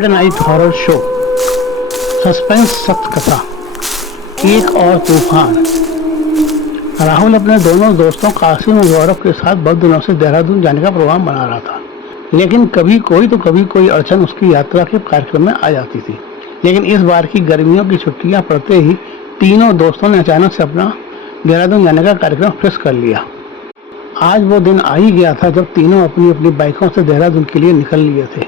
Night horror show, suspense सत्य कथा, एक और तूफान। राहुल अपने दोनों दोस्तों कासिम और गौरव के साथ बहुत दिनों से देहरादून जाने का प्रोग्राम बना रहा था, लेकिन कभी कोई तो कभी कोई अड़चन उसकी यात्रा के कार्यक्रम में आ जाती थी। लेकिन इस बार की गर्मियों की छुट्टियां पड़ते ही तीनों दोस्तों ने अचानक से अपना देहरादून जाने का कार्यक्रम फिक्स कर लिया। आज वो दिन आ ही गया था जब तीनों अपनी अपनी बाइकों से देहरादून के लिए निकल लिए थे।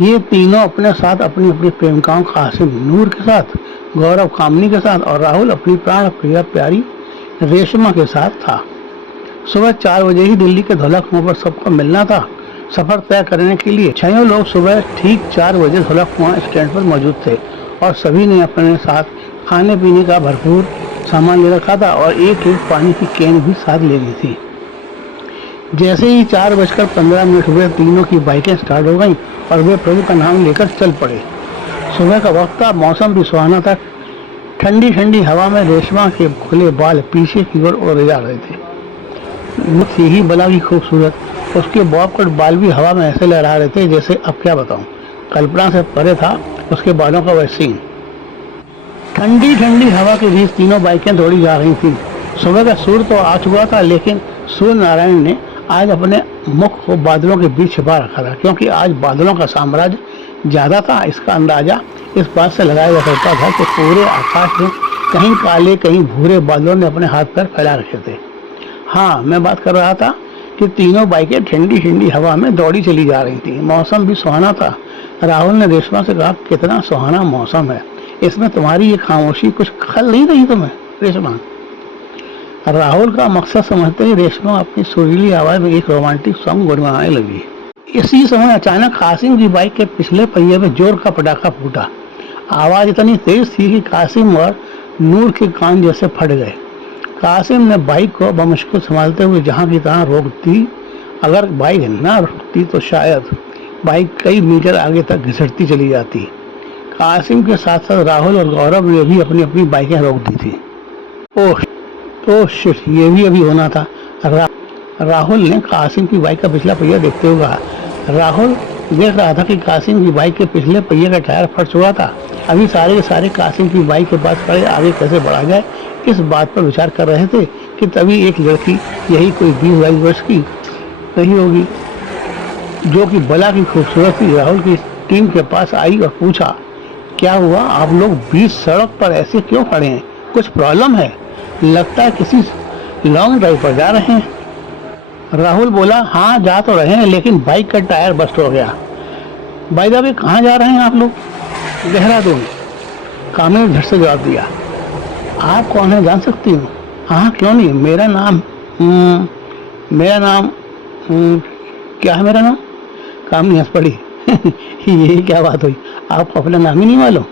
ये तीनों अपने साथ अपनी अपनी प्रेमिकाओं कासिम नूर के साथ, गौरव कामनी के साथ और राहुल अपनी प्राण प्रिया प्यारी रेशमा के साथ था। सुबह 4 बजे ही दिल्ली के धौला कुआं पर सबको मिलना था। सफर तय करने के लिए 6 लोग सुबह ठीक 4 बजे धौला कुआं स्टैंड पर मौजूद थे और सभी ने अपने साथ खाने पीने का भरपूर सामान ले रखा था और एक एक पानी की कैन भी साथ ले ली थी। जैसे ही 4:15 हुए तीनों की बाइकें स्टार्ट हो गईं और वे प्रभु का नाम लेकर चल पड़े। सुबह का वक्त था, मौसम भी सुहाना था। ठंडी ठंडी हवा में रेशमा के खुले बाल पीछे की ओर उड़ जा रहे थे। वो थी ही बला की खूबसूरत, उसके बॉब कट बाल भी हवा में ऐसे लहरा रहे थे जैसे अब क्या बताऊं, कल्पना से परे था उसके बालों का वह सीन। ठंडी ठंडी हवा के बीच तीनों बाइकें दौड़ी जा रही थी। सुबह का सूर्य तो आ चुका था, लेकिन सूर्य नारायण ने आज अपने मुख को बादलों के बीच छिपा रखा था, क्योंकि आज बादलों का साम्राज्य ज्यादा था। इसका अंदाजा इस बात से लगाया जा सकता था कि पूरे आकाश में कहीं काले कहीं भूरे बादलों ने अपने हाथ पैर फैला रखे थे। हाँ, मैं बात कर रहा था कि तीनों बाइकें ठंडी ठंडी हवा में दौड़ी चली जा रही थी। मौसम भी सुहाना था। राहुल ने रेशमा से कहा, कितना सुहाना मौसम है, इसमें तुम्हारी ये खामोशी कुछ खल नहीं रही तुम्हें रेशमा? राहुल का मकसद समझते ही रेशमा अपनी सुरीली आवाज में एक रोमांटिक सॉन्ग गुनगुनाने लगी। इसी समय अचानक कासिम की बाइक के पिछले पहिए में जोर का पटाखा फूटा। आवाज इतनी तेज थी कि कासिम और नूर के कान जैसे फट गए। कासिम ने बाइक को बमुश्किल संभालते हुए जहां की तहां रोक दी। अगर बाइक ना रुकती तो शायद बाइक कई मीटर आगे तक घिसटती चली जाती। कासिम के साथ साथ राहुल और गौरव ने भी अपनी अपनी बाइकें रोक दी थी। ओह शिट, ये भी अभी होना था। राहुल ने कासिम की बाइक का पिछला पहिया देखते हुए कहा। राहुल देख रहा था कि कासिम की बाइक के पिछले पहिए का टायर फट चुका था। अभी सारे के सारे कासिम की बाइक के पास खड़े आगे कैसे बढ़ा जाए, इस बात पर विचार कर रहे थे कि तभी एक लड़की, यही कोई 20-22 वर्ष की रही होगी, जो कि बला की खूबसूरत थी, राहुल की टीम के पास आई और पूछा, क्या हुआ, आप लोग बीच सड़क पर ऐसे क्यों खड़े हैं? कुछ प्रॉब्लम है? लगता है किसी लॉन्ग ड्राइव पर जा रहे हैं। राहुल बोला, हाँ जा तो रहे हैं, लेकिन बाइक का टायर बस्ट हो गया। बाय द वे, कहाँ जा रहे हैं आप लोग? देहरादून। कामिल ने झट से जवाब दिया। आप कौन है, जान सकती हूँ? हाँ क्यों नहीं, मेरा नाम क्या है मेरा नाम? कामिल हंस पड़ी। ये क्या बात हुई, आपको अपना नाम ही नहीं मालूम?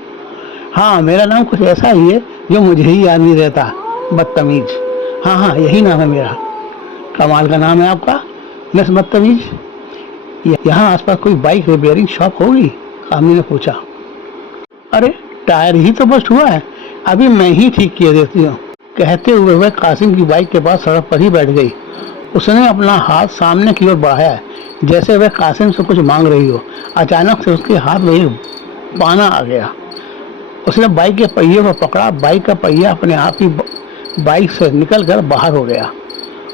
हाँ, मेरा नाम कुछ ऐसा ही है जो मुझे ही याद नहीं रहता, बदतमीज। हाँ यही नाम है मेरा। कमाल का नाम है आपका, मिस बदतमीज। यहाँ आसपास कोई बाइक रिपेयरिंग शॉप होगी? कामिल ने पूछा। अरे टायर ही तो बस्ट हुआ है, अभी मैं ही ठीक किए देती हूँ। कहते हुए वह कासिम की बाइक के पास सड़क पर ही बैठ गई। उसने अपना हाथ सामने की ओर बढ़ाया जैसे वह कासिम से कुछ मांग रही हो। अचानक से उसके हाथ में एक बाना आ गया। उसने बाइक के पहिए को पकड़ा। बाइक का पहिया अपने आप ही बाइक से निकलकर बाहर हो गया।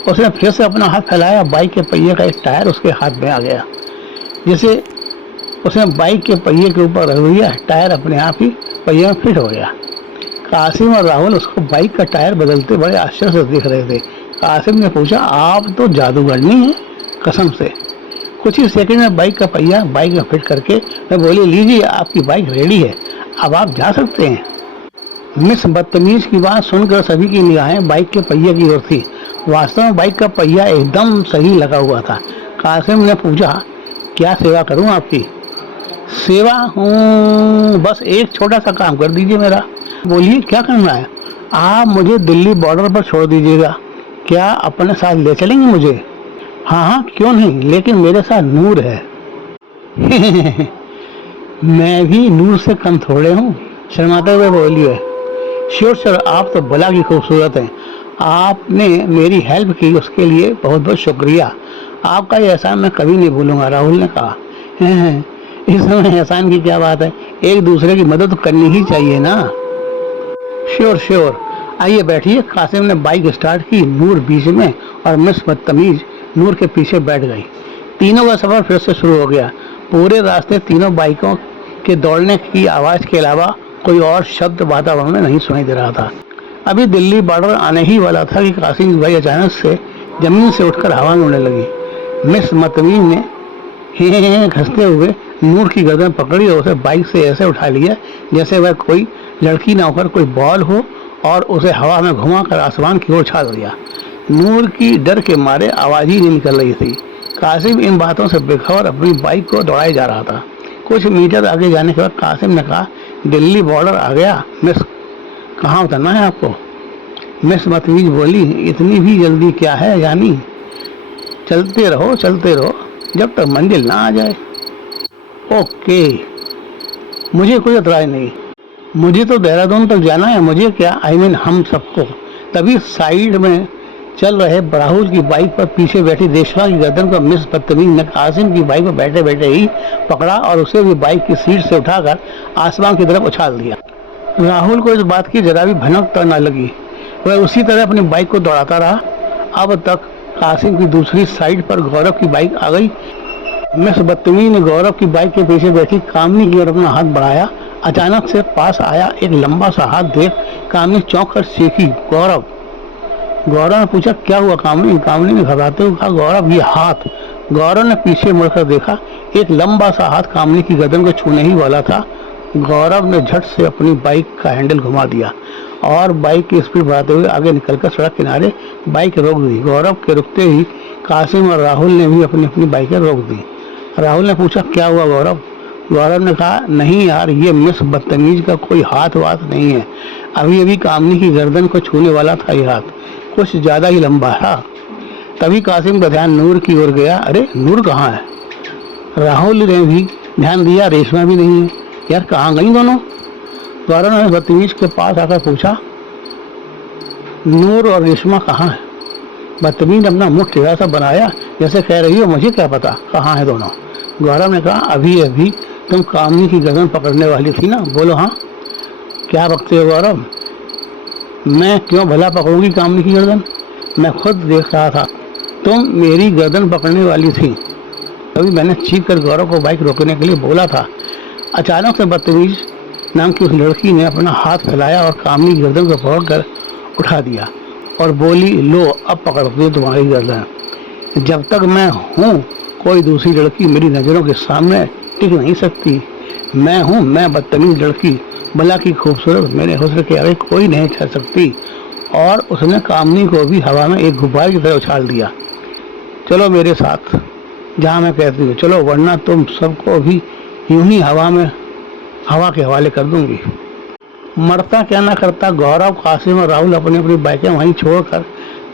उसने फिर से अपना हाथ फैलाया। बाइक के पहिए का एक टायर उसके हाथ में आ गया। जैसे उसने बाइक के पहिए के ऊपर रख दिया, टायर अपने आप ही पहिए में फिट हो गया। कासिम और राहुल उसको बाइक का टायर बदलते बड़े आश्चर्य से देख रहे थे। कासिम ने पूछा, आप तो जादूगरनी हैं कसम से। कुछ ही सेकंड में बाइक का पहिया बाइक में फिट करके मैं बोली, लीजिए आपकी बाइक रेडी है, अब आप जा सकते हैं। मिस बदतमीज की बात सुनकर सभी की निगाहें बाइक के पहिए की ओर थी। वास्तव में बाइक का पहिया एकदम सही लगा हुआ था। कासिम ने पूछा, क्या सेवा करूं आपकी? सेवा बस एक छोटा सा काम कर दीजिए मेरा। बोलिए क्या करना है? आप मुझे दिल्ली बॉर्डर पर छोड़ दीजिएगा। क्या अपने साथ ले चलेंगे मुझे? हाँ क्यों नहीं, लेकिन मेरे साथ नूर है। मैं भी नूर से कम थोड़े हूँ, शर्माते हुए बोलिए। श्योर सर, आप तो भला की खूबसूरत हैं। आपने मेरी हेल्प की, उसके लिए बहुत बहुत शुक्रिया। आपका ये एहसान मैं कभी नहीं भूलूंगा, राहुल ने कहा। इस समय एहसान की क्या बात है, एक दूसरे की मदद तो करनी ही चाहिए ना। श्योर श्योर, आइए बैठिए। कासिम ने बाइक स्टार्ट की, नूर बीच में और मिस बदतमीज नूर के पीछे बैठ गई। तीनों का सफर फिर से शुरू हो गया। पूरे रास्ते तीनों बाइकों के दौड़ने की आवाज के अलावा कोई और शब्द वातावरण में नहीं सुनाई दे रहा था। अभी दिल्ली बॉर्डर आने ही वाला था कि कासिम की बाइक अचानक से जमीन से उठकर हवा में उड़ने लगी। मिस मतमीज ने हे हंसते हुए नूर की गर्दन पकड़ी और उसे बाइक से ऐसे उठा लिया जैसे वह कोई लड़की ना होकर कोई बॉल हो, और उसे हवा में घुमाकर आसमान की ओर छाड़ दिया। नूर की डर के मारे आवाज ही नहीं निकल रही थी। कासिम इन बातों से बेखबर अपनी बाइक को दौड़ाए जा रहा था। कुछ मीटर आगे जाने के बाद कासिम ने कहा, दिल्ली बॉर्डर आ गया मिस, कहाँ उतरना है आपको? मिस मतमीज बोली, इतनी भी जल्दी क्या है यानी, चलते रहो जब तक मंजिल ना आ जाए। ओके, मुझे कोई एतराज नहीं, मुझे तो देहरादून तक जाना है। मुझे क्या, आई मीन हम सबको। तभी साइड में चल रहे राहुल की बाइक पर पीछे बैठी रेशमा की गर्दन को मिस बदतमीज ने कासिम की बाइक पर बैठे बैठे ही पकड़ा और उसे भी बाइक की सीट से उठाकर आसमान की तरफ उछाल दिया। राहुल को इस बात की जरा भी भनक तक न लगी। वह उसी तरह अपनी बाइक को दौड़ाता रहा। अब तक कासिम की दूसरी साइड पर गौरव की बाइक आ गई। मिस बदतमीज ने गौरव की बाइक के पीछे बैठी कामनी की ओर अपना हाथ बढ़ाया। अचानक से पास आया एक लंबा सा हाथ देख कामनी चौंक कर चीखी, गौरव। गौरव ने पूछा, क्या हुआ कामनी? कामनी ने घबराते हुए कहा, गौरव ये हाथ। गौरव ने पीछे मुड़कर देखा, एक लंबा सा हाथ कामनी की गर्दन को छूने ही वाला था। गौरव ने झट से अपनी बाइक का हैंडल घुमा दिया और बाइक की स्पीड बढ़ाते हुए आगे निकलकर सड़क किनारे बाइक रोक दी। गौरव के रुकते ही कासिम और राहुल ने भी अपनी अपनी बाइकें रोक दी। राहुल ने पूछा, क्या हुआ गौरव? गौरव ने कहा, नहीं यार, ये मिस बदतमीज का कोई हाथ वाथ नहीं है। अभी अभी कामनी की गर्दन को छूने वाला था ये हाथ, कुछ ज्यादा ही लंबा था। तभी कासिम का ध्यान नूर की ओर गया। अरे नूर कहाँ है? राहुल ने भी ध्यान दिया, रेशमा भी नहीं है। यार कहाँ गई दोनों? गौरव ने बदतमीज के पास आकर पूछा, नूर और रेशमा कहाँ है? बदतमीज ने अपना मुख टेढ़ा सा बनाया जैसे कह रही हो, मुझे क्या पता कहाँ है दोनों। गौरव ने कहा, अभी अभी तुम कामनी की गर्दन पकड़ने वाली थी ना, बोलो हाँ। क्या बकते हो गौरव? मैं क्यों भला पकड़ूंगी कामनी की गर्दन? मैं खुद देख रहा था, तुम मेरी गर्दन पकड़ने वाली थी। तभी मैंने चीख कर गौरव को बाइक रोकने के लिए बोला था। अचानक से बदतमीज नाम की उस लड़की ने अपना हाथ फैलाया और कामनी की गर्दन को पकड़कर उठा दिया और बोली, लो अब पकड़ती हूँ तुम्हारी गर्दन। जब तक मैं हूँ कोई दूसरी लड़की मेरी नज़रों के सामने टिक नहीं सकती। मैं हूँ, मैं बदतमीज लड़की, भला की खूबसूरत, मेरे हुस्न के आगे कोई नहीं ठहर सकती। और उसने कामनी को भी हवा में एक गुब्बारे की तरह उछाल दिया। चलो मेरे साथ जहाँ मैं कहती हूँ चलो, वरना तुम सबको भी यूं ही हवा के हवाले कर दूंगी। मरता क्या ना करता, गौरव, कासिम और राहुल अपनी अपनी बाइकें वहीं छोड़कर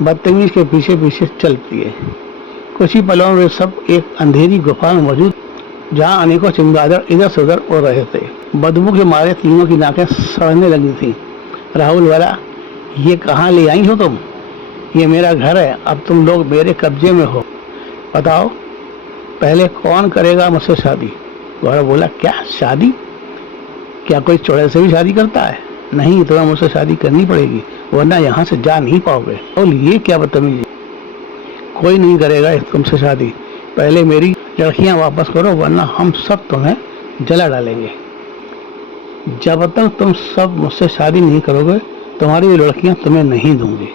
बदतमीज के पीछे पीछे चल दिए। कुछ ही पलों में वे सब एक अंधेरी गुफा में मौजूद, जहाँ अनेकों चमगादड़ इधर से उधर उड़ रहे थे। बदबू के मारे तीनों की नाकें सड़ने लगी थी। राहुल वाला, ये कहाँ ले आई हो तुम? ये मेरा घर है, अब तुम लोग मेरे कब्जे में हो। बताओ पहले कौन करेगा मुझसे शादी? गौरव बोला, क्या शादी? क्या कोई चौड़े से भी शादी करता है? नहीं, तुम्हें मुझसे शादी करनी पड़ेगी, वरना यहाँ से जा नहीं पाओगे। और ये क्या बदतमीजी? कोई नहीं करेगा तुमसे शादी। पहले मेरी लड़कियाँ वापस करो, वरना हम सब तुम्हें जला डालेंगे। जब तक तुम सब मुझसे शादी नहीं करोगे, तुम्हारी लड़कियाँ तुम्हें नहीं दूंगी।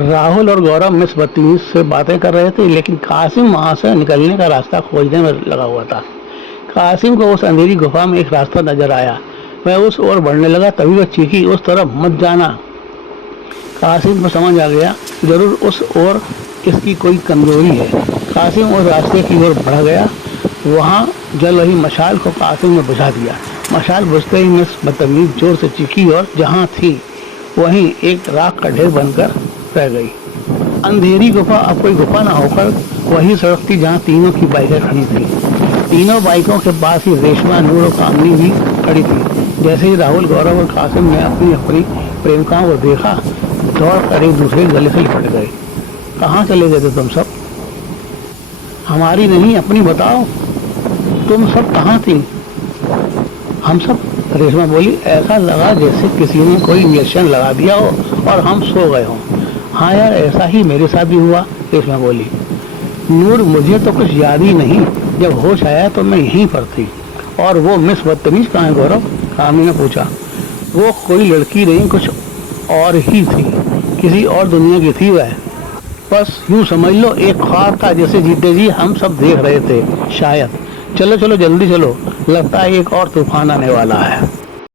राहुल और गौरव मिस बदतमीज से बातें कर रहे थे, लेकिन कासिम वहाँ से निकलने का रास्ता खोजने में लगा हुआ था। कासिम को उस अंधेरी गुफा में एक रास्ता नजर आया। वह उस ओर बढ़ने लगा। तभी वह चीखी, उस तरफ मत जाना। कासिम को समझ आ गया, जरूर उस ओर इसकी कोई कमजोरी है। कासिम उस रास्ते की ओर बढ़ गया। वहाँ जल रही मशाल को कासिम ने बुझा दिया। मशाल बुझते ही मिस बदतमीज जोर से चीखी और जहाँ थी वहीं एक राख का ढेर बनकर रह गई। अंधेरी गुफा अब कोई गुफा ना होकर वही सड़क थी जहाँ तीनों की बाइकें खड़ी थी। तीनों बाइकों के पास ही रेशमा, नूर और कामनी भी खड़ी थी। जैसे ही राहुल, गौरव और कासिम ने अपनी अपनी प्रेमिकाओं को देखा, दौड़ कर एक दूसरे के गले से लिपट गए। कहाँ चले गए थे तुम सब? हमारी नहीं अपनी बताओ। तुम सब कहाँ थी? हम सब, रेशमा बोली, ऐसा लगा जैसे किसी ने कोई इंजेक्शन लगा दिया हो और हम सो गए हों। हाँ यार, ऐसा ही मेरे साथ भी हुआ, रेशमा बोली। नूर, मुझे तो कुछ याद ही नहीं, जब होश आया तो मैं यहीं पर थी। और वो मिस बदतमीज कहाँ है गौरव? कामिनी ने पूछा। वो कोई लड़की नहीं, कुछ और ही थी, किसी और दुनिया की थी वह। बस यूं समझ लो एक ख्वाब था जैसे जीते जी हम सब देख रहे थे शायद। चलो चलो जल्दी चलो, लगता है एक और तूफान आने वाला है।